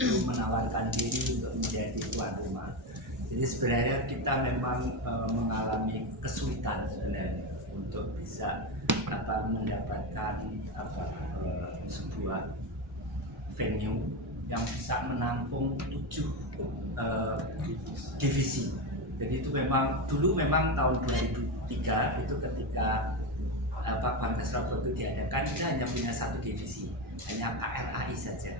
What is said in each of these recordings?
itu menawarkan diri untuk menjadi tuan rumah. Jadi sebenarnya kita memang mengalami kesulitan sebenarnya untuk bisa mendapatkan sebuah venue yang bisa menampung 7 divisi. Jadi itu memang dulu memang tahun 2003 itu ketika kontes robot itu diadakan, kita hanya punya 1 divisi, hanya KRAI saja.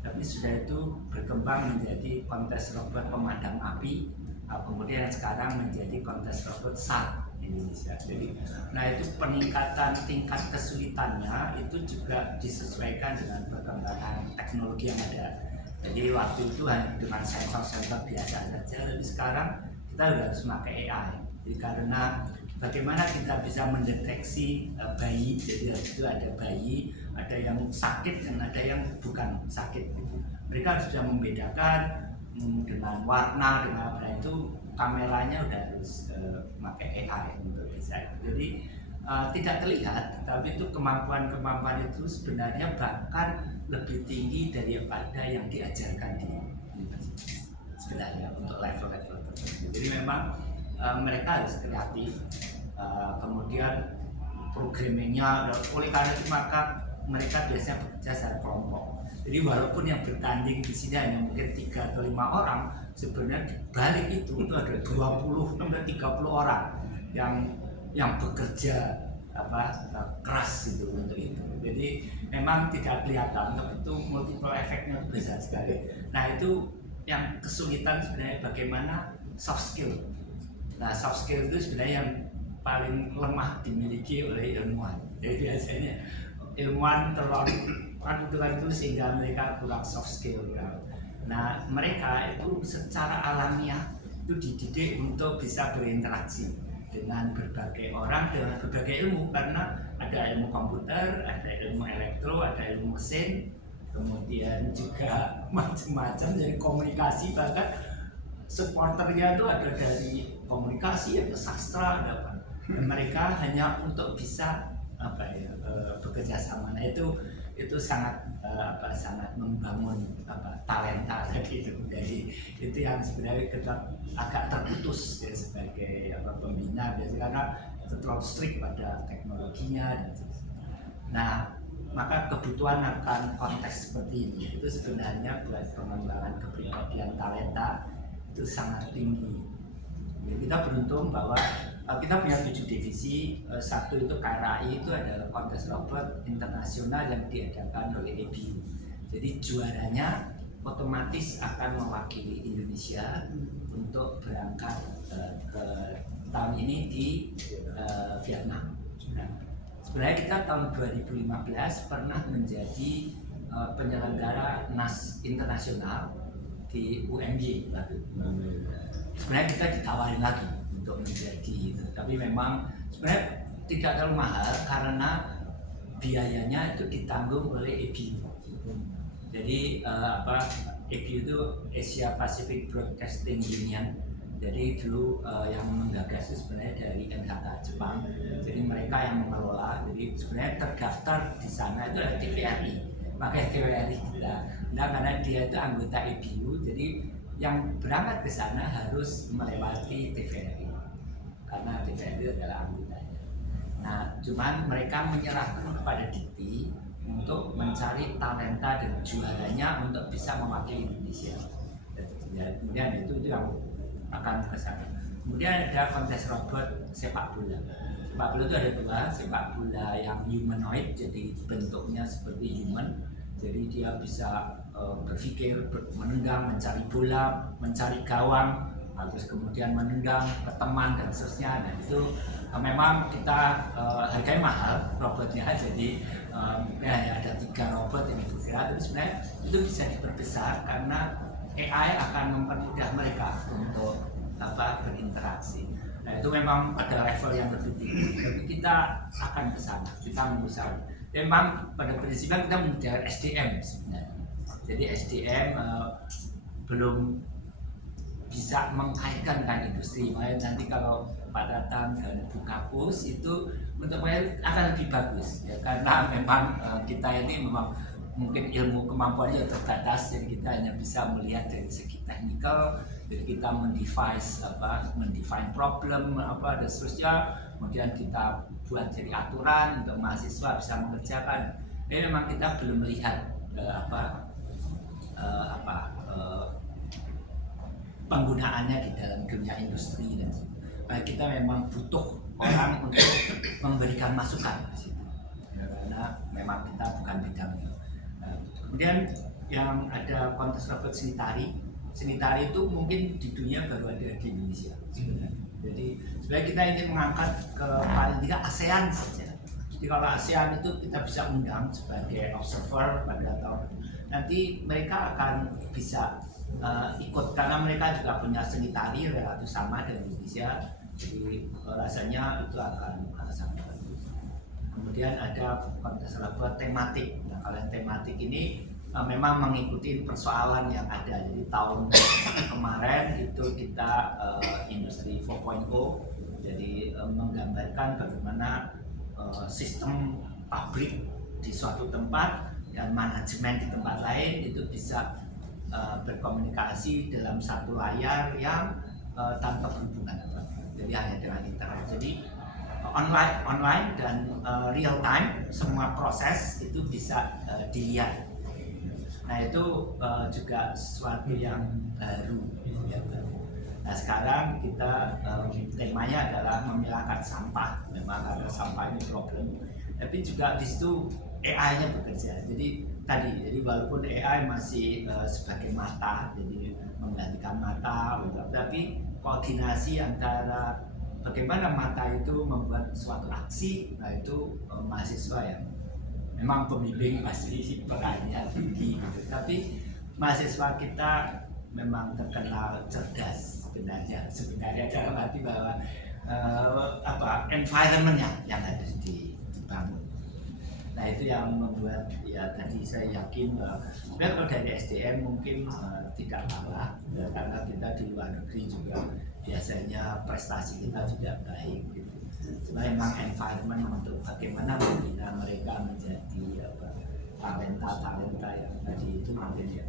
Tapi sudah itu berkembang menjadi kontes robot pemadam api, kemudian sekarang menjadi kontes robot SAR Indonesia. Jadi, nah itu peningkatan tingkat kesulitannya itu juga disesuaikan dengan perkembangan teknologi yang ada. Jadi waktu itu hanya dengan sensor-sensor biasa saja, tapi sekarang kita harus memakai AI. Jadi karena bagaimana kita bisa mendeteksi bayi, jadi itu ada bayi, ada yang sakit dan ada yang bukan sakit. Mereka sudah membedakan dengan warna, dengan apa itu kameranya udah harus pakai AI untuk bisa. Jadi tidak terlihat, tapi itu kemampuan itu sebenarnya bahkan lebih tinggi daripada yang diajarkan di universitas sebenarnya untuk level-level tertentu. Jadi memang mereka harus kreatif, kemudian programmingnya, oleh karena itu maka mereka biasanya bekerja secara kelompok. Jadi walaupun yang bertanding di sini hanya mungkin 3 atau 5 orang, sebenarnya di balik itu ada 20 sampai 30 orang yang bekerja keras gitu untuk itu. Jadi memang tidak kelihatan, tapi itu multiple efeknya besar sekali. Nah itu yang kesulitan sebenarnya bagaimana soft skill. Nah soft skill itu sebenarnya yang paling lemah dimiliki oleh ilmuwan. Jadi biasanya ilmuwan terlalu dengan itu sehingga mereka kurang soft skill. Nah mereka itu secara alamiah itu dididik untuk bisa berinteraksi dengan berbagai orang, dengan berbagai ilmu, karena ada ilmu komputer, ada ilmu elektro, ada ilmu mesin, kemudian juga macam-macam dari komunikasi, bahkan supporternya itu ada dari komunikasi, ada sastra, ada apa. Dan mereka hanya untuk bisa bekerja sama. Nah itu sangat sangat membangun talenta tadi itu. Jadi itu yang sebenarnya kita agak terputus ya, sebagai pembina biasanya karena terlalu strict pada teknologinya dan sebagainya. Nah maka kebutuhan akan konteks seperti ini itu sebenarnya buat pengembangan kepribadian talenta itu sangat tinggi. Jadi kita beruntung bahwa kita punya 7 divisi. Satu itu KRAI, itu adalah kontes robot internasional yang diadakan oleh EBU. Jadi juaranya otomatis akan mewakili Indonesia untuk berangkat ke tahun ini di Vietnam. Nah, sebenarnya kita tahun 2015 pernah menjadi penyelenggara NAS internasional di UMY. Sebenarnya kita ditawarin lagi untuk menjadi, tapi memang sebenarnya tidak terlalu mahal karena biayanya itu ditanggung oleh EBU. Jadi EBU itu Asia Pacific Broadcasting Union. Jadi dulu yang menggagas itu sebenarnya dari NHK Jepang. Jadi mereka yang mengelola. Jadi sebenarnya terdaftar di sana itu ada TVRI. Makanya TVRI kita. Nah karena dia itu anggota EBU, jadi yang berangkat ke sana harus melewati TVRI karena TVRI adalah anggotanya. Nah, cuman mereka menyerahkan kepada Dikti untuk mencari talenta dan juaranya untuk bisa mewakili Indonesia. Kemudian itu yang akan ke sana. Kemudian ada kontes robot sepak bola. Sepak bola itu ada 2, sepak bola yang humanoid, jadi bentuknya seperti human. Jadi dia bisa berpikir, menendang, mencari bola, mencari gawang, terus kemudian menendang ke teman dan seterusnya. Nah itu memang kita harganya mahal robotnya, jadi ada 3 robot yang bergerak. Tapi sebenarnya itu bisa diperbesar karena AI akan mempermudah mereka untuk berinteraksi. Nah itu memang pada level yang lebih tinggi, tapi kita akan ke sana, kita berusaha. Memang pada prinsipnya kita mengejar SDM sebenarnya. Jadi SDM belum bisa mengkaitkan dengan industri. Makanya nanti kalau Pak Tatang dan Bu Kapus itu untuk akan lebih bagus ya, karena memang kita ini memang mungkin ilmu kemampuannya terbatas, jadi kita hanya bisa melihat dari segi teknikal, jadi kita mendefine problem dan seterusnya, kemudian kita buat jadi aturan untuk mahasiswa bisa mengerjakan. Jadi memang kita belum melihat penggunaannya di dalam dunia industri dan kita memang butuh orang untuk memberikan masukan di situ, karena memang kita bukan bidangnya. Kemudian yang ada kontes robot seni tari itu mungkin di dunia baru ada di Indonesia sebenarnya. Jadi sebenarnya kita ingin mengangkat ke paling tidak ASEAN saja. Jadi kalau ASEAN itu kita bisa undang sebagai observer pada tahun nanti, mereka akan bisa ikut karena mereka juga punya seni tari relatif sama dengan Indonesia. Jadi rasanya itu akan sangat bagus. Kemudian ada kontes robot tematik. Nah, kalau tematik ini memang mengikuti persoalan yang ada. Jadi tahun kemarin itu kita industri 4.0, jadi menggambarkan bagaimana sistem pabrik di suatu tempat dan manajemen di tempat lain itu bisa berkomunikasi dalam satu layar yang tanpa berhubungan, jadi hanya dengan internet. Jadi online dan real time, semua proses itu bisa dilihat. Nah itu juga sesuatu yang baru. Nah sekarang kita temanya adalah memilahkan sampah. Memang karena sampah ini problem, tapi juga di situ AI-nya bekerja. Jadi walaupun AI masih sebagai mata, jadi menggantikan mata, tapi koordinasi antara bagaimana mata itu membuat suatu aksi, nah itu mahasiswa yang memang pembimbing pasti perannya tinggi gitu. Tapi mahasiswa kita memang terkenal cerdas sebenarnya dalam arti bahwa environment-nya yang harus dibangun. Nah itu yang membuat ya tadi saya yakin kalau dari SDM mungkin tidak kalah karena kita di luar negeri juga biasanya prestasi kita juga baik gitu. Cuma memang environment untuk bagaimana membina mereka menjadi talenta yang tadi itu mungkin ya.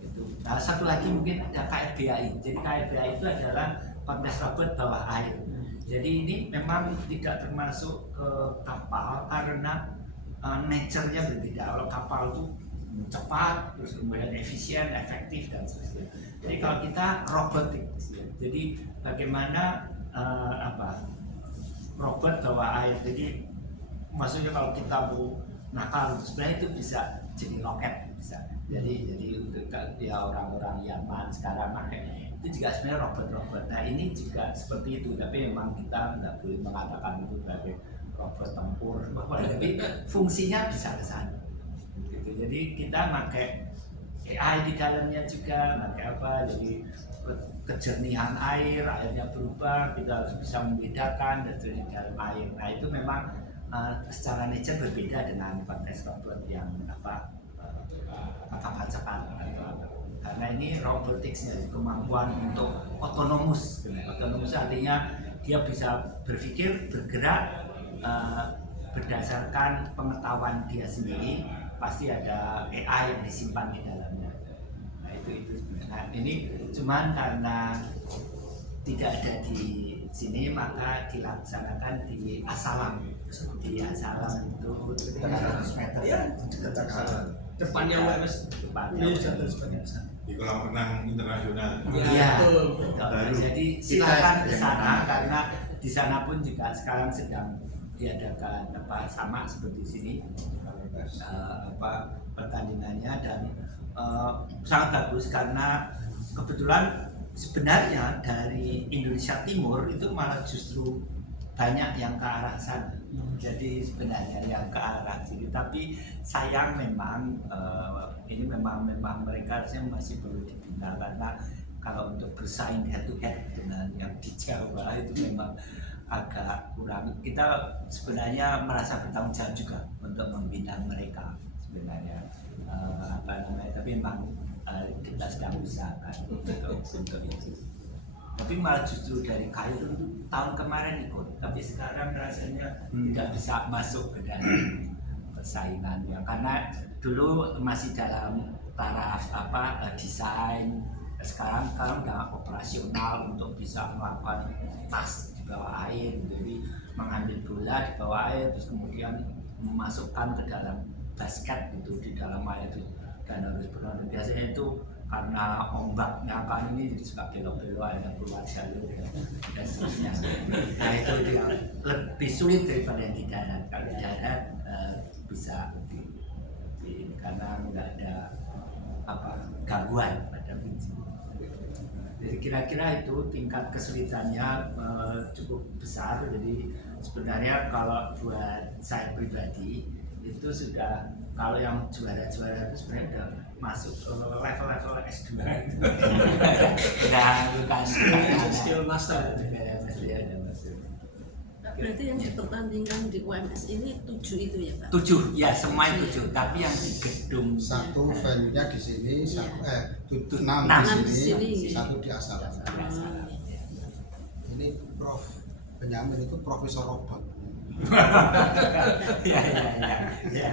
Itu. Nah, satu lagi mungkin ada KRBAI. Jadi KRBAI itu adalah kontes robot bawah air. Jadi ini memang tidak termasuk ke kapal karena nature-nya berbeda. Kalau kapal itu cepat, terus kemudian efisien, efektif dan sebagainya. Jadi kalau kita robotik, jadi bagaimana robot bawah air. Jadi maksudnya kalau kita mau nakal sebenarnya itu bisa jadi roket bisa. Jadi untuk ya orang-orang Yaman sekarang pakai itu juga sebenarnya robot-robot. Nah ini juga seperti itu, tapi memang kita nggak boleh mengatakan itu sebagai robot tempur, tapi fungsinya bisa ke sana. Gitu. Jadi kita pakai AI di dalamnya juga, pakai jadi kejernihan airnya berubah, kita harus bisa membedakan dan di dalam air. Nah itu memang secara nature berbeda dengan kontes robot yang acak-acakan karena ini robotics, kemampuan untuk otonomus. Otonomus artinya dia bisa berpikir, bergerak berdasarkan pengetahuan dia sendiri, pasti ada AI yang disimpan di dalamnya. Nah itu. Nah ini cuman karena tidak ada di sini maka dilaksanakan di Asalam. Di Asalam itu 300 meter ya, depannya UMS, di kolam renang internasional. Iya, jadi silakan ke sana karena di sana pun juga sekarang sedang diadakan sama seperti sini pertandingannya dan sangat bagus karena kebetulan sebenarnya dari Indonesia Timur itu malah justru banyak yang ke arah sana. Jadi sebenarnya yang ke arah sini, tapi sayang memang ini memang mereka masih perlu dibina karena kalau untuk bersaing head to head dengan yang di Jawa itu memang agak kurang. Kita sebenarnya merasa bertanggung jawab juga untuk membina mereka sebenarnya tapi memang kita sedang usahakan untuk itu. Tapi malah justru dari kayu tahun kemarin ikut, tapi sekarang rasanya tidak bisa masuk ke dalam persaingannya, karena dulu masih dalam taraf desain. Sekarang udah operasional untuk bisa melakukan tas di bawah air, jadi mengambil bola di bawah air terus kemudian memasukkan ke dalam basket itu di dalam air itu, dan harus benar. Biasanya itu karena ombaknya kan ini jadi suka belok-belok airnya keluar jalur dan seterusnya. Nah itu yang lebih sulit daripada yang di darat. Kalau di darat bisa karena nggak ada gangguan pada prinsip. Jadi kira-kira itu tingkat kesulitannya cukup besar. Jadi sebenarnya kalau buat saya pribadi itu sudah, kalau yang juara-juara itu sebenarnya udah masuk level-level S2 itu. bukan skill master. Berarti yang dipertandingkan di UMS ini 7 itu ya Pak? 7, ya semua 7, tapi yang di gedung Satu venue-nya di sini, Enam enam di di sini, sini. satu di Asal. Ini Prof Benyamin itu profesor robot. ya.